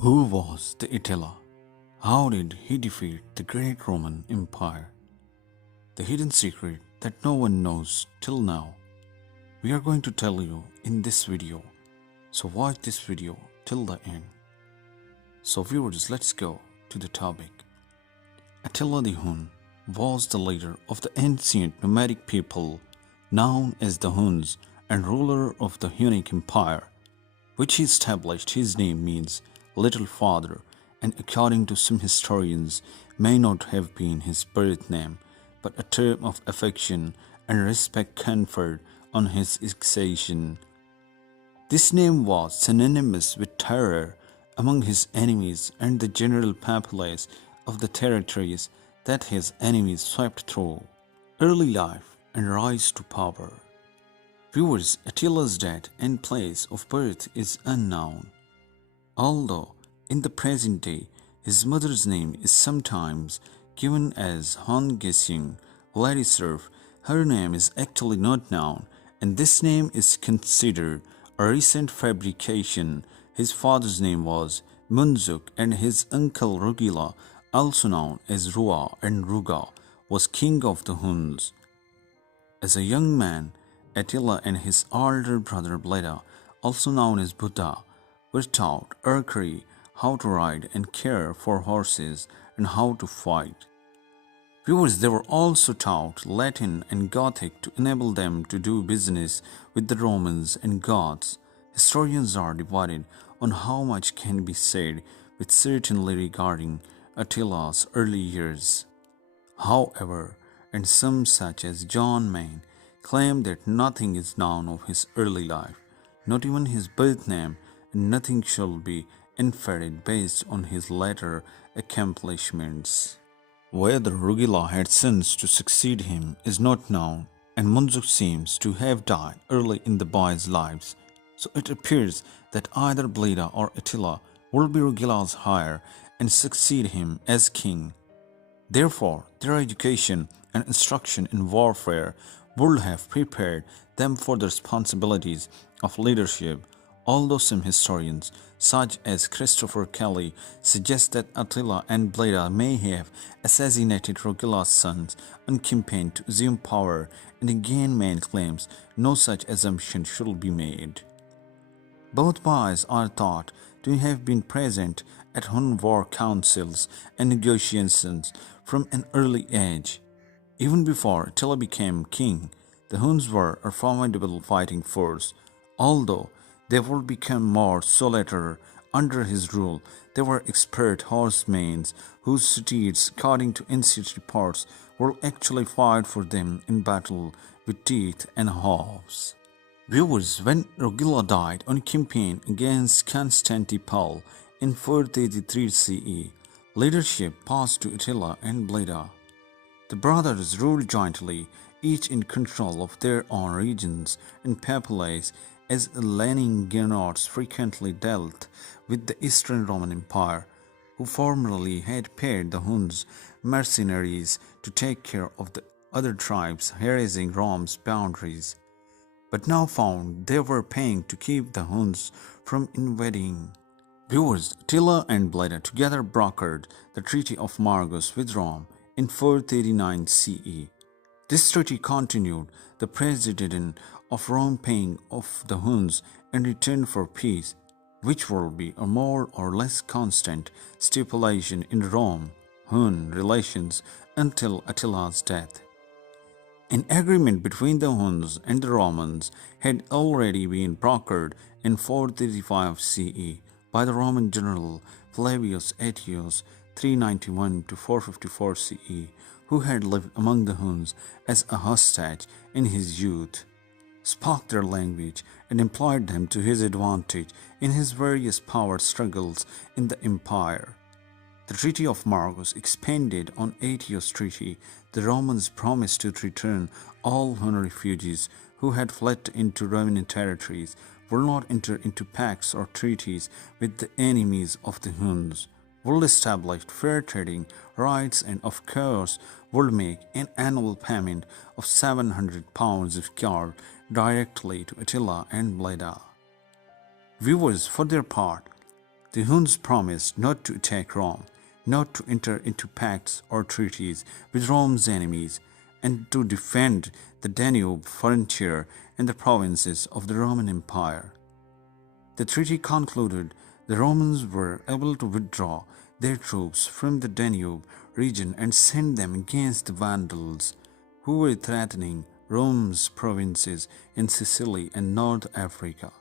Who was the Attila? How did he defeat the great Roman Empire? The hidden secret that no one knows till now. We are going to tell you in this video. So watch this video till the end. So viewers, let's go to the topic. Attila the Hun was the leader of the ancient nomadic people known as the Huns and ruler of the Hunnic Empire, which he established. His name means little father, and according to some historians may not have been his birth name, but a term of affection and respect conferred on his accession. This name was synonymous with terror among his enemies and the general populace of the territories that his enemies swept through. Early life and rise to power. Viewers, Attila's date and place of birth is unknown, although in the present day his mother's name is sometimes given as Han Gesing Vladislav. Her name is actually not known, and this name is considered a recent fabrication. His father's name was Munzuk, and his uncle Rugila, also known as Rua and Ruga, was king of the Huns. As a young man, Attila and his older brother Bleda, also known as Buddha, were taught archery, how to ride and care for horses, and how to fight. Viewers, they were also taught Latin and Gothic to enable them to do business with the Romans and Goths. Historians are divided on how much can be said with certainty regarding Attila's early years. However, and some such as John Main claim that nothing is known of his early life, not even his birth name, and nothing shall be inferred based on his later accomplishments. Whether Rugila had sons to succeed him is not known, and Munzuk seems to have died early in the boys' lives, so it appears that either Bleda or Attila will be Rugila's heir and succeed him as king. Therefore, their education and instruction in warfare would have prepared them for the responsibilities of leadership, although some historians, such as Christopher Kelly, suggest that Attila and Bleda may have assassinated Rugila's sons on campaign to assume power, and again Main claims no such assumption should be made. Both boys are thought to have been present at Hun war councils and negotiations from an early age. Even before Attila became king, the Huns were a formidable fighting force, although they would become more so later under his rule. They were expert horsemen whose steeds, according to ancient reports, would actually fight for them in battle with teeth and hooves. Viewers, when Rugila died on a campaign against Constantinople in 433 CE, leadership passed to Attila and Bleda. The brothers ruled jointly, each in control of their own regions and populace, as Leningradians frequently dealt with the Eastern Roman Empire, who formerly had paid the Huns mercenaries to take care of the other tribes harassing Rome's boundaries, but now found they were paying to keep the Huns from invading. Viewers, Attila and Bleda together brokered the Treaty of Margus with Rome in 439 CE. This treaty continued the precedent of Rome paying off the Huns in return for peace, which will be a more or less constant stipulation in Rome-Hun relations until Attila's death. An agreement between the Huns and the Romans had already been brokered in 435 CE by the Roman general Flavius Aetius 391 to 454 CE, who had lived among the Huns as a hostage in his youth, spoke their language, and employed them to his advantage in his various power struggles in the empire. The Treaty of Margus expanded on Aetius' treaty. The Romans promised to return all Hun refugees who had fled into Roman territories, will not enter into pacts or treaties with the enemies of the Huns, will establish fair trading rights, and of course will make an annual payment of 700 pounds of gold directly to Attila and Bleda. Viewers, for their part, The Huns promised not to attack Rome, not to enter into pacts or treaties with Rome's enemies, and to defend the Danube frontier and the provinces of the Roman Empire. The treaty concluded, the Romans were able to withdraw their troops from the Danube region and send them against the Vandals, who were threatening Rome's provinces in Sicily and North Africa.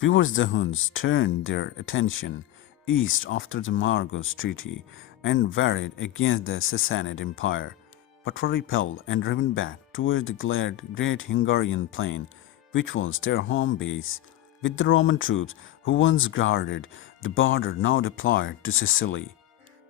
Viewers, the Huns turned their attention east after the Margus Treaty and varied against the Sassanid Empire, but were repelled and driven back toward the great Hungarian plain, which was their home base, with the Roman troops who once guarded the border now deployed to Sicily.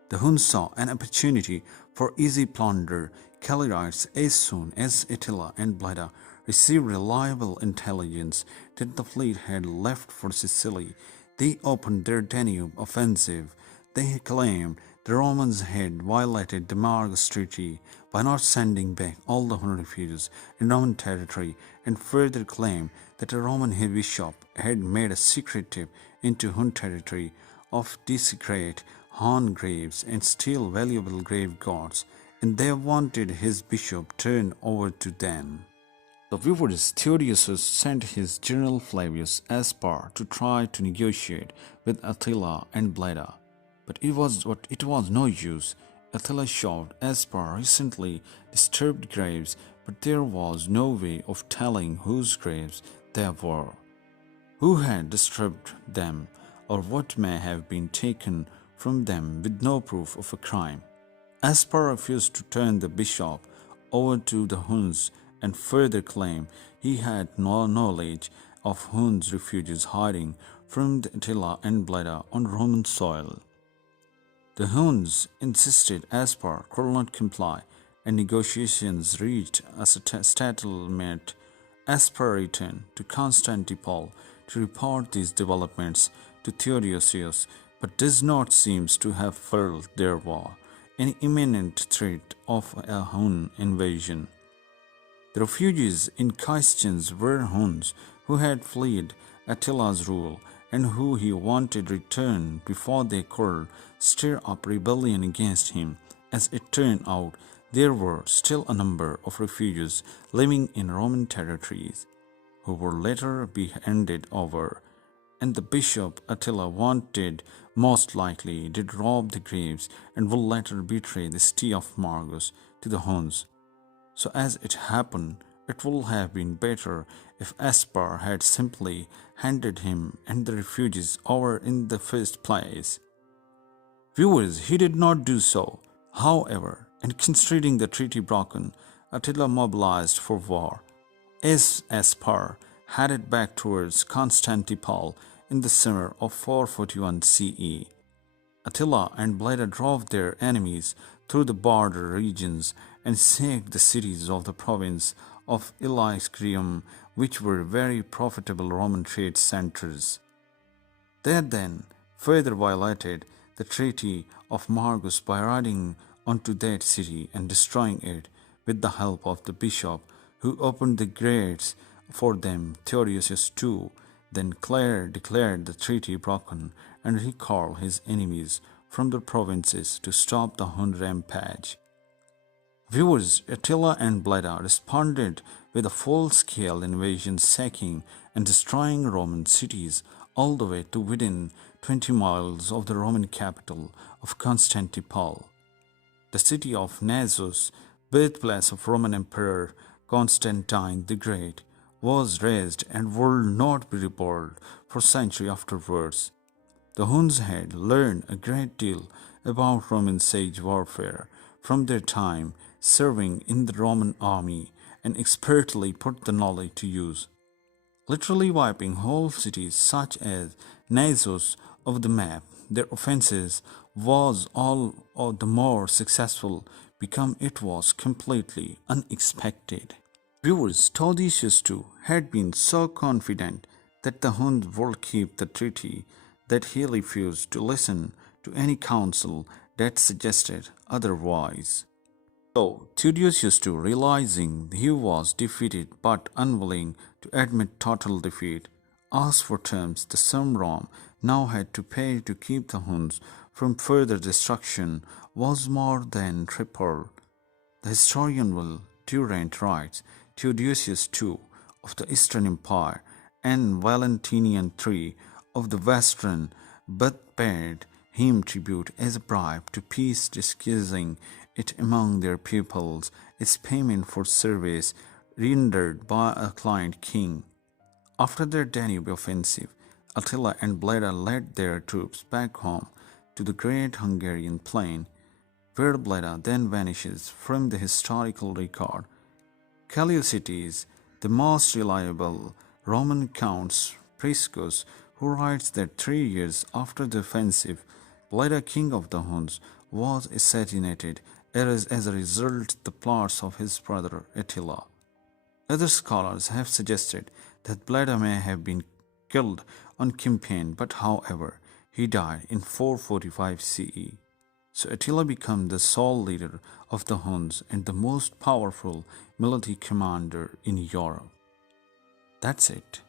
The Huns saw an opportunity for easy plunder. Calirites, as soon as Attila and Bleda received reliable intelligence that the fleet had left for Sicily, they opened their Danube offensive. They claimed the Romans had violated the Margus Treaty by not sending back all the Hun refugees in Roman territory, and further claimed that a Roman bishop had made a secret trip into Hun territory of desecrate Hun graves and steal valuable grave gods, and they wanted his bishop turned over to them. The viewers, Theodosius sent his general Flavius Aspar to try to negotiate with Attila and Bleda, but it was no use. Attila showed Aspar recently disturbed graves, but there was no way of telling whose graves they were, who had disturbed them, or what may have been taken from them with no proof of a crime. Aspar refused to turn the bishop over to the Huns and further claimed he had no knowledge of Huns refugees hiding from Attila and Bleda on Roman soil. The Huns insisted Aspar could not comply, and negotiations reached a stalemate. Aspar returned to Constantinople to report these developments to Theodosius, but does not seem to have felt there was any imminent threat of a Hun invasion. The refugees in Christians were Huns who had fled Attila's rule and who he wanted returned before they could stir up rebellion against him. As it turned out, there were still a number of refugees living in Roman territories who were later be handed over, and the bishop Attila wanted most likely did rob the graves and will later betray the city of Margus to the Huns. So as it happened, it would have been better if Aspar had simply handed him and the refugees over in the first place. Viewers, he did not do so. However, and considering the treaty broken, Attila mobilized for war. As Aspar headed back towards Constantinople in the summer of 441 CE, Attila and Bleda drove their enemies through the border regions and sacked the cities of the province of Illyricum, which were very profitable Roman trade centers. They then further violated the Treaty of Margus by riding onto that city and destroying it with the help of the bishop who opened the gates for them. Theodosius too then declared the treaty broken and recalled his enemies from the provinces to stop the Hun rampage. Viewers, Attila and Bleda responded with a full-scale invasion, sacking and destroying Roman cities all the way to within 20 miles of the Roman capital of Constantinople. The city of Naissus, birthplace of Roman Emperor Constantine the Great, was razed and would not be rebuilt for centuries afterwards. The Huns had learned a great deal about Roman siege warfare from their time serving in the Roman army and expertly put the knowledge to use, literally wiping whole cities such as Naissus off the map. Their offenses was all the more successful because it was completely unexpected. Viewers, Theodosius too had been so confident that the Huns would keep the treaty that he refused to listen to any counsel that suggested otherwise. So Theodosius too, realizing he was defeated but unwilling to admit total defeat, asked for terms the sum Rome now had to pay to keep the Huns from further destruction was more than triple. The historian Will Durant writes, Theodosius II of the Eastern Empire and Valentinian III of the Western but paid him tribute as a bribe to peace, disguising it among their peoples as payment for service rendered by a client king. After their Danube offensive, Attila and Bleda led their troops back home to the great Hungarian plain, where Bleda then vanishes from the historical record. Curiosities, the most reliable Roman Count Priscus, who writes that 3 years after the offensive, Bleda, king of the Huns, was assassinated as a result the plots of his brother Attila. Other scholars have suggested that Bleda may have been killed on campaign, but however, he died in 445 CE. So Attila became the sole leader of the Huns and the most powerful military commander in Europe. That's it.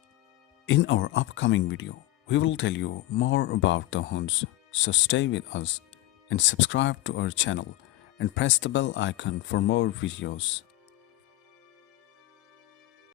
In our upcoming video, we will tell you more about the Huns, so stay with us and subscribe to our channel and press the bell icon for more videos.